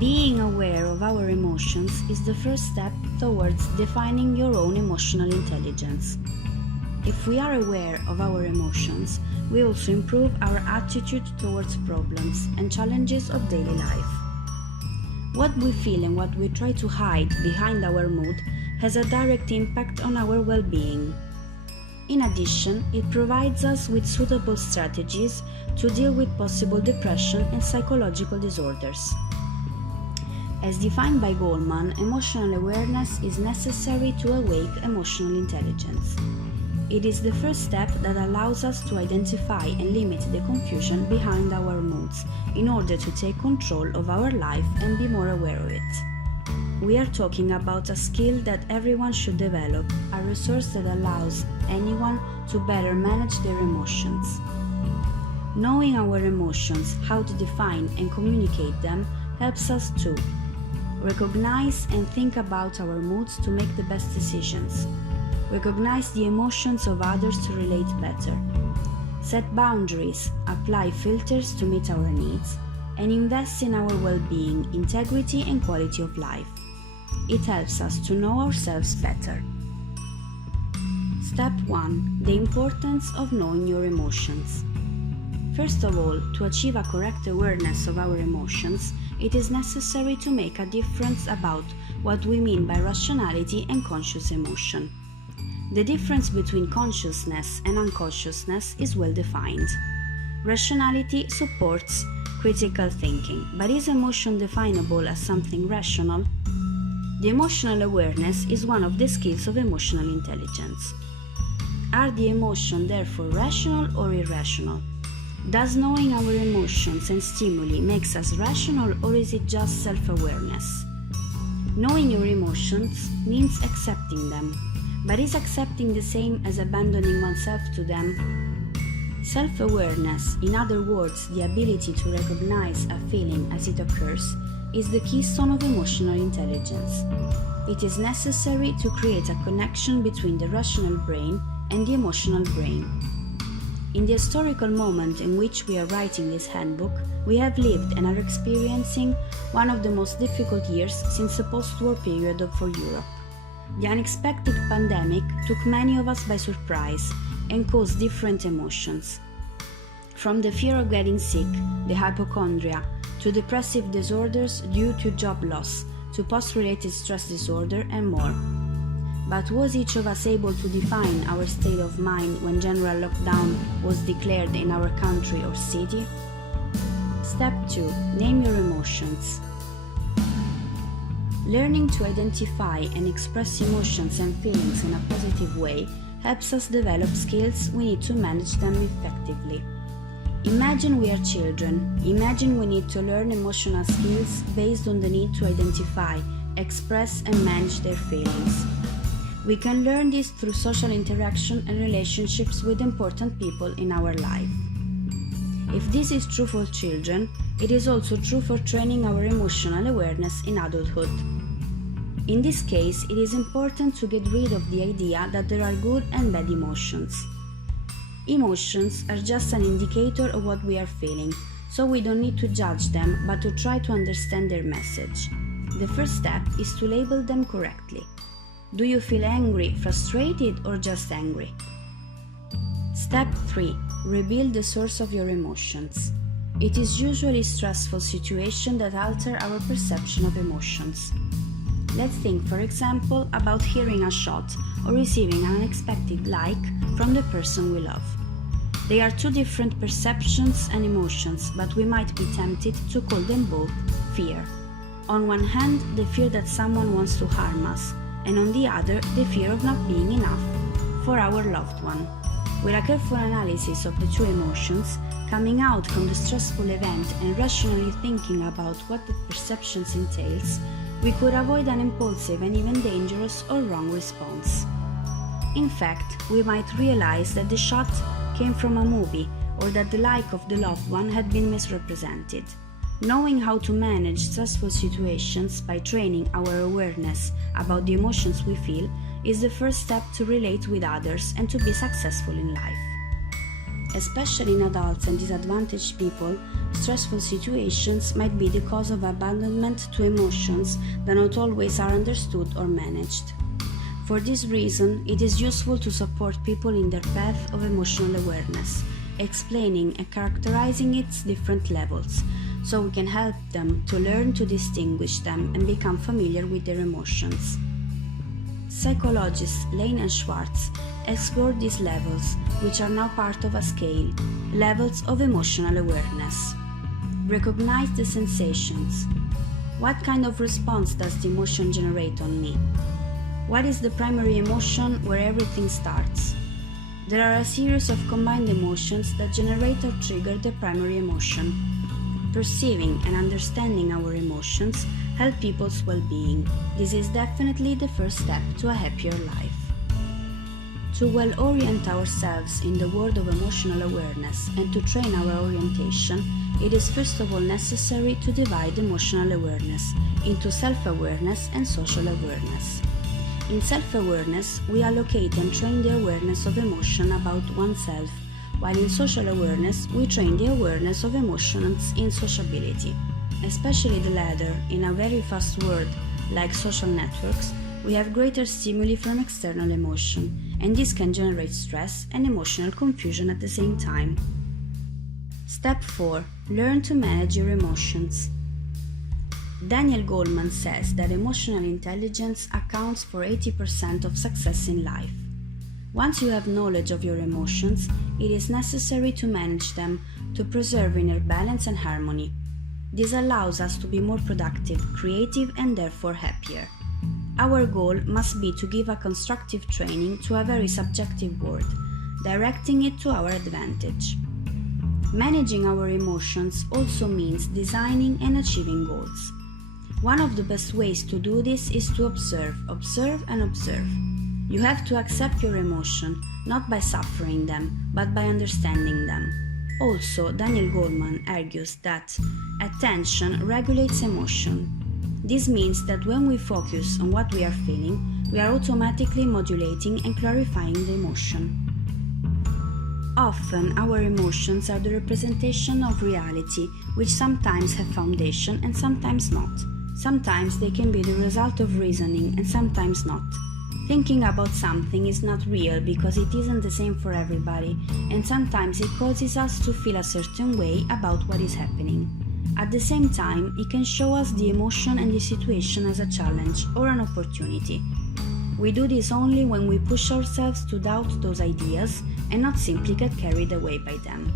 Being aware of our emotions is the first step towards defining your own emotional intelligence. If we are aware of our emotions, we also improve our attitude towards problems and challenges of daily life. What we feel and what we try to hide behind our mood has a direct impact on our well-being. In addition, it provides us with suitable strategies to deal with possible depression and psychological disorders. As defined by Goleman, emotional awareness is necessary to awake emotional intelligence. It is the first step that allows us to identify and limit the confusion behind our moods in order to take control of our life and be more aware of it. We are talking about a skill that everyone should develop, a resource that allows anyone to better manage their emotions. Knowing our emotions, how to define and communicate them, helps us to recognize and think about our moods to make the best decisions, recognize the emotions of others to relate better, set boundaries, apply filters to meet our needs, and invest in our well-being, integrity, and quality of life. It helps us to know ourselves better. Step 1. The importance of knowing your emotions. First of all, to achieve a correct awareness of our emotions, it is necessary to make a difference about what we mean by rationality and conscious emotion. The difference between consciousness and unconsciousness is well defined. Rationality supports critical thinking, but is emotion definable as something rational? The emotional awareness is one of the skills of emotional intelligence. Are the emotions therefore rational or irrational? Does knowing our emotions and stimuli makes us rational, or is it just self-awareness? Knowing your emotions means accepting them, but is accepting the same as abandoning oneself to them? Self-awareness, in other words, the ability to recognize a feeling as it occurs, is the keystone of emotional intelligence. It is necessary to create a connection between the rational brain and the emotional brain. In the historical moment in which we are writing this handbook, we have lived and are experiencing one of the most difficult years since the post-war period for Europe. The unexpected pandemic took many of us by surprise and caused different emotions. From the fear of getting sick, the hypochondria, to depressive disorders due to job loss, to post-related stress disorder, and more. But was each of us able to define our state of mind when general lockdown was declared in our country or city? Step 2. Name your emotions. Learning to identify and express emotions and feelings in a positive way helps us develop skills we need to manage them effectively. Imagine we are children. Imagine we need to learn emotional skills based on the need to identify, express, and manage their feelings. We can learn this through social interaction and relationships with important people in our life. If this is true for children, it is also true for training our emotional awareness in adulthood. In this case, it is important to get rid of the idea that there are good and bad emotions. Emotions are just an indicator of what we are feeling, so we don't need to judge them, but to try to understand their message. The first step is to label them correctly. Do you feel angry, frustrated, or just angry? Step 3. Reveal the source of your emotions. It is usually stressful situations that alter our perception of emotions. Let's think, for example, about hearing a shot or receiving an unexpected like from the person we love. They are two different perceptions and emotions, but we might be tempted to call them both fear. On one hand, the fear that someone wants to harm us, and on the other, the fear of not being enough for our loved one. With a careful analysis of the two emotions, coming out from the stressful event and rationally thinking about what the perceptions entails, we could avoid an impulsive and even dangerous or wrong response. In fact, we might realize that the shot came from a movie, or that the like of the loved one had been misrepresented. Knowing how to manage stressful situations by training our awareness about the emotions we feel is the first step to relate with others and to be successful in life. Especially in adults and disadvantaged people, stressful situations might be the cause of abandonment to emotions that not always are understood or managed. For this reason, it is useful to support people in their path of emotional awareness, explaining and characterizing its different levels, so we can help them to learn to distinguish them and become familiar with their emotions. Psychologists Lane and Schwartz explored these levels, which are now part of a scale, levels of emotional awareness. Recognize the sensations. What kind of response does the emotion generate on me? What is the primary emotion where everything starts? There are a series of combined emotions that generate or trigger the primary emotion. Perceiving and understanding our emotions help people's well-being. This is definitely the first step to a happier life. To well orient ourselves in the world of emotional awareness and to train our orientation, it is first of all necessary to divide emotional awareness into self-awareness and social awareness. In self-awareness, we allocate and train the awareness of emotion about oneself, while in social awareness, we train the awareness of emotions in sociability. Especially the latter, in a very fast world like social networks, we have greater stimuli from external emotion, and this can generate stress and emotional confusion at the same time. Step 4. Learn to manage your emotions. Daniel Goleman says that emotional intelligence accounts for 80% of success in life. Once you have knowledge of your emotions, it is necessary to manage them to preserve inner balance and harmony. This allows us to be more productive, creative, and therefore happier. Our goal must be to give a constructive training to a very subjective world, directing it to our advantage. Managing our emotions also means designing and achieving goals. One of the best ways to do this is to observe, and observe. You have to accept your emotion, not by suffering them, but by understanding them. Also, Daniel Goleman argues that attention regulates emotion. This means that when we focus on what we are feeling, we are automatically modulating and clarifying the emotion. Often, our emotions are the representation of reality, which sometimes have foundation and sometimes not. Sometimes they can be the result of reasoning and sometimes not. Thinking about something is not real because it isn't the same for everybody, and sometimes it causes us to feel a certain way about what is happening. At the same time, it can show us the emotion and the situation as a challenge or an opportunity. We do this only when we push ourselves to doubt those ideas and not simply get carried away by them.